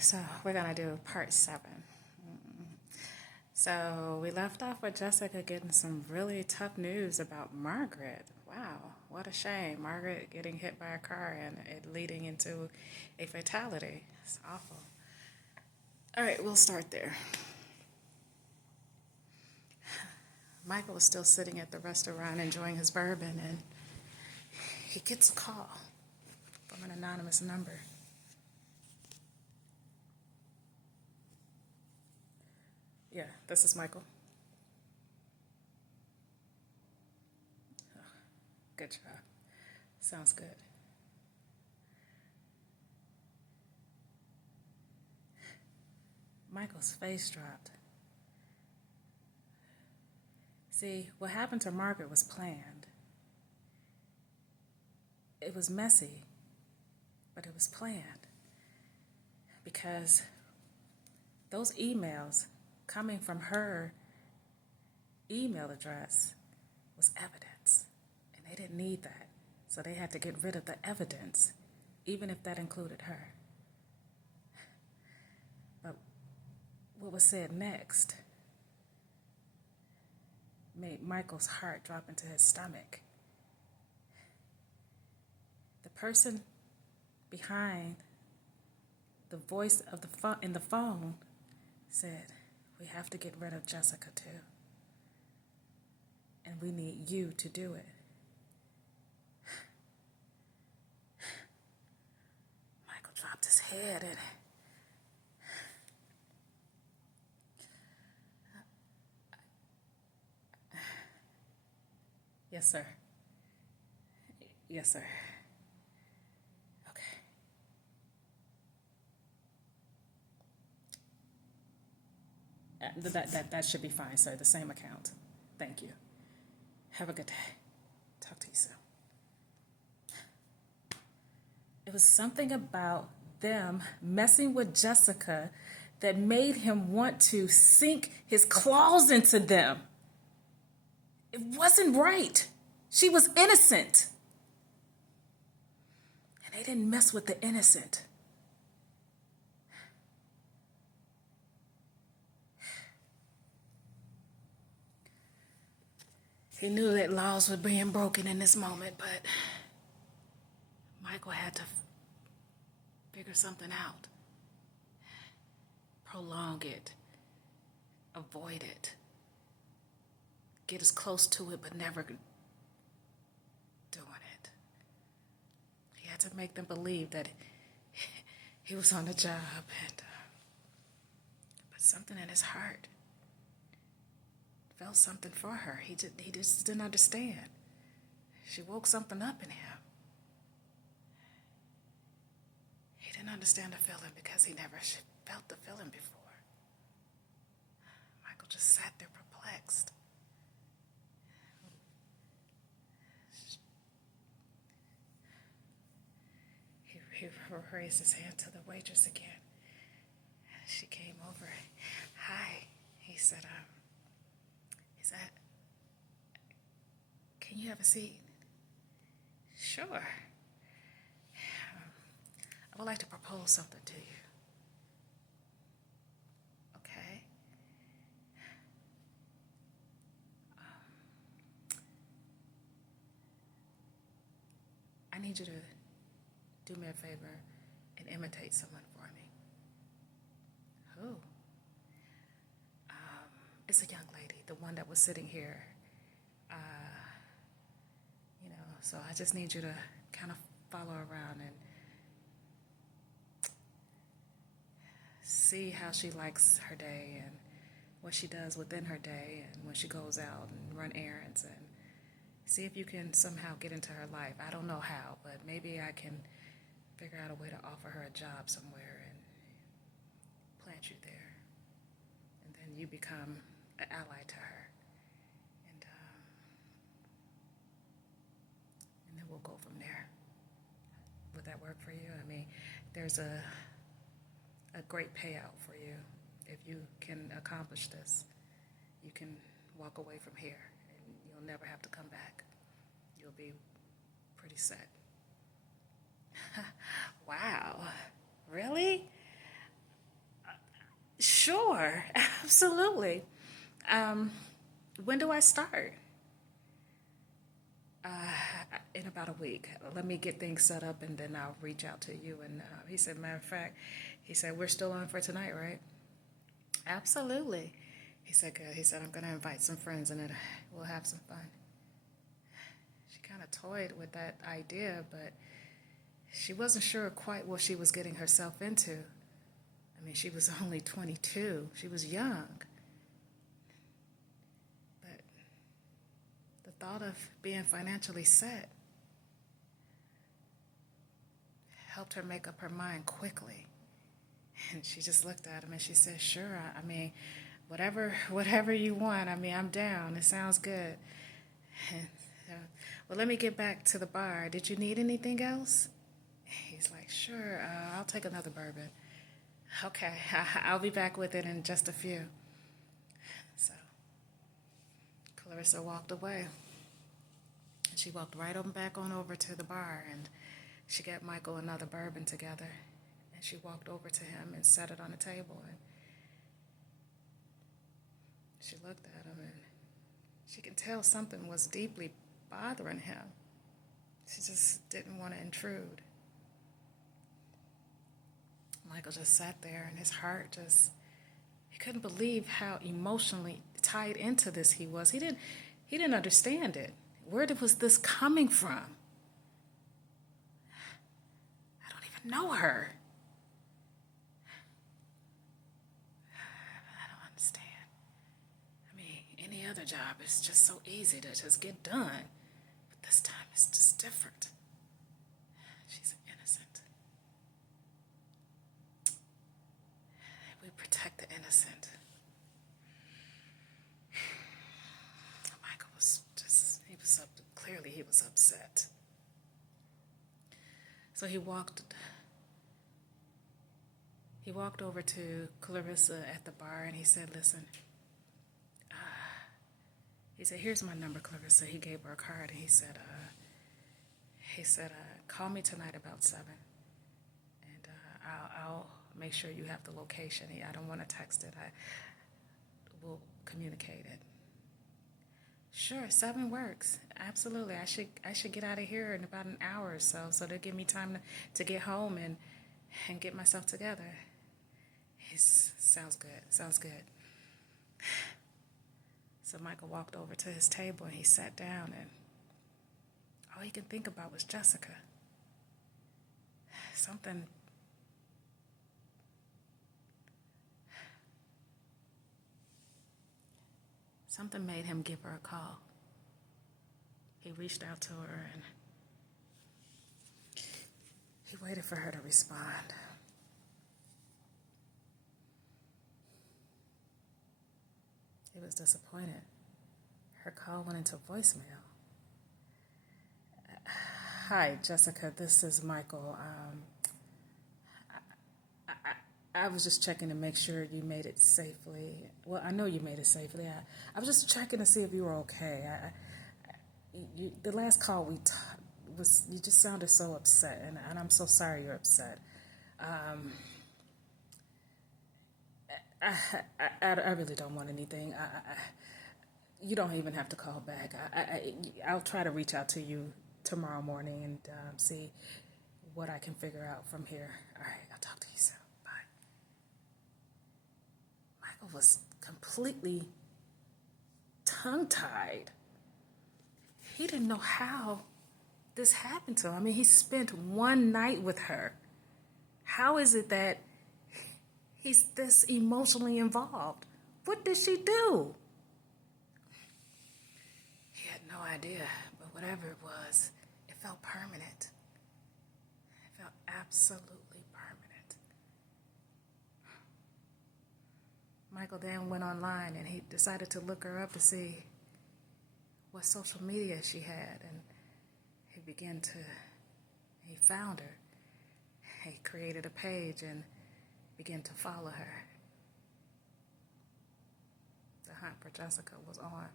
So we're gonna do part 7. So we left off with Jessica getting some really tough news about Margaret. Wow, what a shame. Margaret getting hit by a car and it leading into a fatality. It's awful. All right, we'll start there. Michael was still sitting at the restaurant enjoying his bourbon, and he gets a call from an anonymous number. Yeah, this is Michael. Good job. Sounds good. Michael's face dropped. See, what happened to Margaret was planned. It was messy, but it was planned. Because those emails coming from her email address was evidence, and they didn't need that. So they had to get rid of the evidence, even if that included her. But what was said next made Michael's heart drop into his stomach. The person behind the voice of in the phone said, "We have to get rid of Jessica too. And we need you to do it." Michael dropped his head and yes, sir. Yes, sir. Okay. That should be fine, sir. The same account. Thank you. Have a good day. Talk to you soon. It was something about them messing with Jessica that made him want to sink his claws into them. It wasn't right. She was innocent. And they didn't mess with the innocent. He knew that laws were being broken in this moment, but Michael had to figure something out. Prolong it. Avoid it. Get as close to it, but never doing it. He had to make them believe that he was on the job, but something in his heart felt something for her. He just didn't understand. She woke something up in him. He didn't understand the feeling because he never felt the feeling before. Michael just sat there perplexed. He raised his hand to the waitress again. She came over. "Hi," he said, "Is that... Can you have a seat?" "Sure. I would like to propose something to you." "Okay. I need you to do me a favor and imitate someone for me." "Who?" "It's a young lady, the one that was sitting here. So I just need you to kind of follow around and see how she likes her day and what she does within her day and when she goes out and run errands, and see if you can somehow get into her life. I don't know how, but maybe I can figure out a way to offer her a job somewhere and plant you there. And then you become an ally to her. And then we'll go from there. Would that work for you? I mean, there's a great payout for you if you can accomplish this. You can walk away from here and you'll never have to come back. You'll be pretty set." "Wow, really? Sure, absolutely. When do I start? In about a week. Let me get things set up and then I'll reach out to you. And he said, matter of fact, he said, we're still on for tonight, right? Absolutely. He said, good. He said, I'm going to invite some friends and then we'll have some fun. She kind of toyed with that idea, but she wasn't sure quite what she was getting herself into. I mean, she was only 22. She was young. But the thought of being financially set helped her make up her mind quickly. And she just looked at him and she said, sure, I mean, whatever you want, I mean, I'm down. It sounds good. And, well, let me get back to the bar. Did you need anything else? He's like, sure, I'll take another bourbon. Okay, I'll be back with it in just a few. So Clarissa walked away. And she walked right on back on over to the bar, and she got Michael another bourbon together. And she walked over to him and set it on the table. And she looked at him, and she could tell something was deeply bothering him. She just didn't want to intrude. Michael just sat there, and his heart he couldn't believe how emotionally tied into this he was. He didn't understand it. Where was this coming from? I don't even know her. I don't understand. I mean, any other job is just so easy to just get done. But this time it's just different. She's innocent. We protect the innocent. Michael clearly he was upset. So he walked over to Clarissa at the bar and he said, listen, he said, here's my number, Clarissa. He gave her a card and he said, call me tonight about 7. And I'll make sure you have the location. I don't want to text it. We'll communicate it. Sure, 7 works. Absolutely. I should get out of here in about an hour or so they'll give me time to get home and get myself together. Sounds good. So Michael walked over to his table and he sat down, and all he could think about was Jessica. Something made him give her a call. He reached out to her and he waited for her to respond. He was disappointed. Her call went into voicemail. Hi, Jessica, this is Michael. I was just checking to make sure you made it safely. Well, I know you made it safely. I was just checking to see if you were okay. The last call you just sounded so upset, and I'm so sorry you're upset. I really don't want anything. You don't even have to call back. I'll try to reach out to you tomorrow morning and see what I can figure out from here. All right, I'll talk to you soon. Bye. Michael was completely tongue-tied. He didn't know how this happened to him. I mean, he spent one night with her. How is it that he's this emotionally involved? What did she do? He had no idea, but whatever it was, it felt permanent. It felt absolutely permanent. Michael then went online and he decided to look her up to see what social media she had, and he found her. He created a page and began to follow her. The hunt for Jessica was on.